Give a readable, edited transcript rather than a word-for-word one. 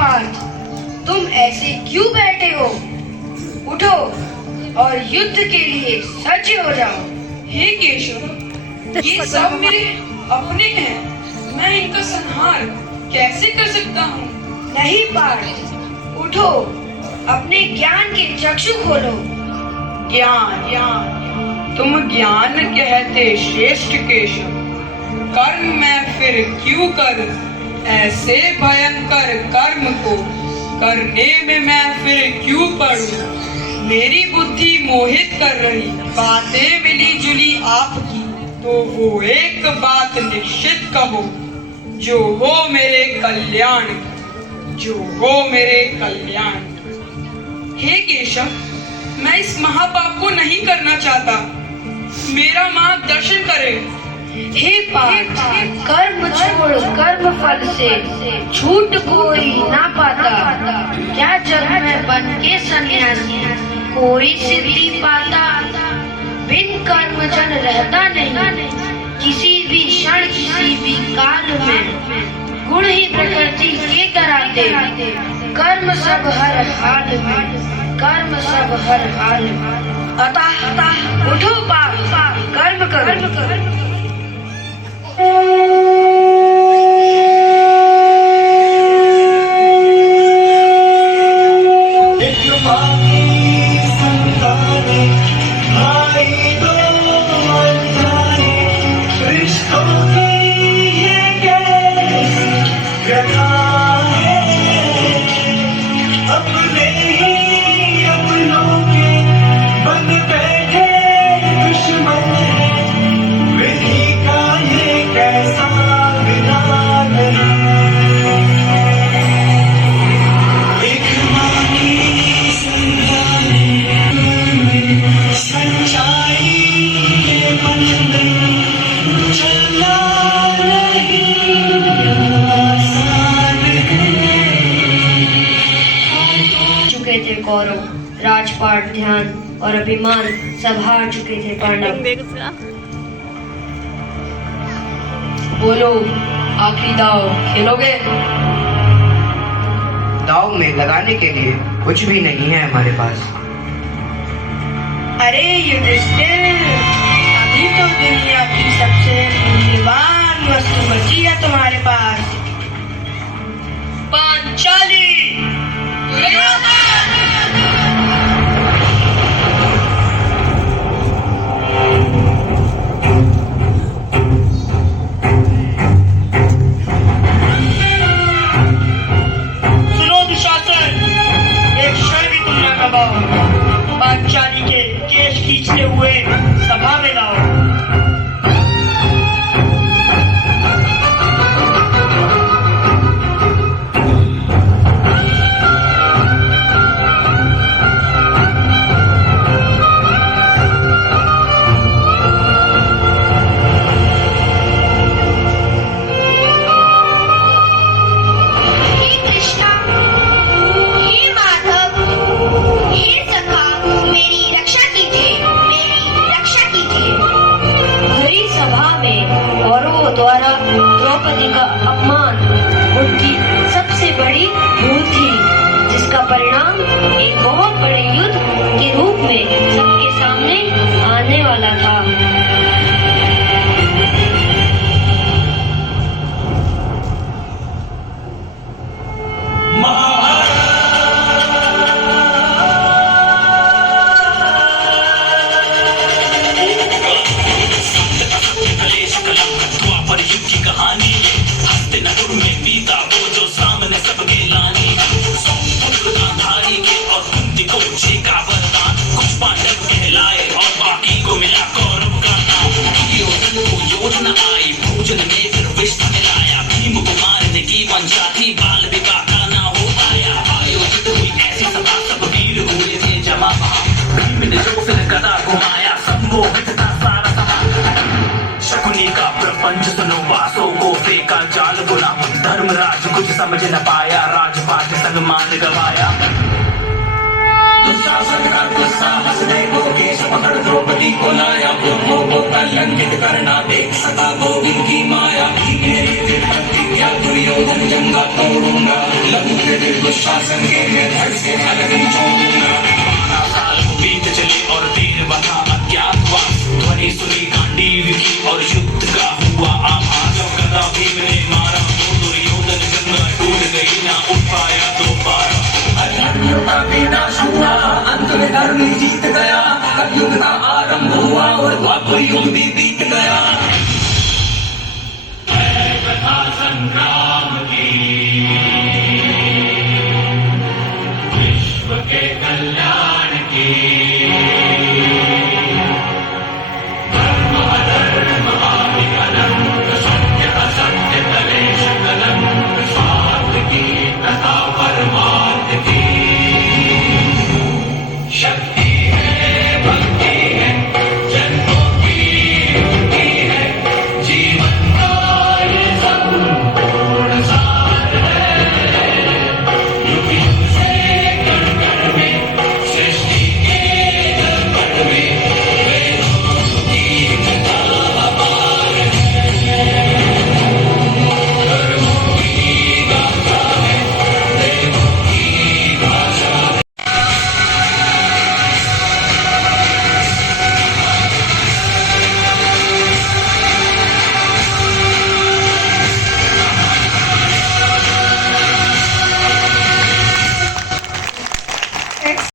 पार्थ, तुम ऐसे क्यों बैठे हो? उठो और युद्ध के लिए सज्ज हो जाओ। हे केशव, ये सब मेरे अपने हैं, मैं इनका संहार कैसे कर सकता हूँ? नहीं पार्थ, उठो, अपने ज्ञान के चक्षु खोलो। ज्ञान ज्ञान तुम ज्ञान कहते श्रेष्ठ केशव, कर्म मैं फिर क्यों करूं? ऐसे भयंकर कर्म को करने में मैं फिर क्यों पड़ूं? मेरी बुद्धि मोहित कर रही, बातें मिली जुली आपकी, तो वो एक बात निश्चित कहो, जो हो मेरे कल्याण की, जो हो मेरे कल्याण की। हे केशव, मैं इस महापाप को नहीं करना चाहता, मेरा मार्गदर्शन करे। हे पार्थ, कर्म छोड़ कर्म फल से छूट कोई ना पाता। क्या जग में बन के सन्यासी कोई सिद्धि पाता? बिन कर्म जन रहता नहीं, किसी भी क्षण किसी भी काल में। गुण ही प्रकृति के कराते, कर्म सब हर हाल में, कर्म सब हर हाल में। अतः उठो पार्थ, कर्म करो। कौरव राजपाट ध्यान और अभिमान सब हार चुके थे। पांडव बोलो, आखिरी दाव खेलोगे? दाव में लगाने के लिए कुछ भी नहीं है हमारे पास। अरे युधिष्ठिर, अभी तो दुनिया की सबसे मूल्यवान वस्तु बची है तुम्हारे पास, पांचाली। पांचाली के केश खींचते हुए सभा में लाओ। द्वारा द्रौपदी का अपमान उनकी सबसे बड़ी भूल थी, जिसका परिणाम एक बहुत बड़े युद्ध के रूप में सबके सामने आने वाला था। प्रपंच सुनो, वासों को फेंका जाल बुना, धर्मराज कुछ समझ न पाया, राजपाट संग मान गवाया। दुशासन का दुस्साहस देखो, केश पकड़ द्रौपदी को लाया, युद्धों को कलंकित करना देख सका गोविंद की माया। मेरी विपत्ति क्या दुर्योधन जंगा तोड़ूंगा, लघु के दिल को शासन के धड़ से अलग छोड़ना 12 साल बीत चले और देर बता अज्ञातवास ध्वनि सुनी गांडीव की और युद्ध का हुआ आभास जब गदा भीम ने मारा तो दुर्योधन गंगा टूट गई ना उठ पाया दोबारा अधर्मियों का विनाश हुआ अंत में धर्म जीत गया कलयुग का आरंभ हुआ और द्वापर युग भी बीत गया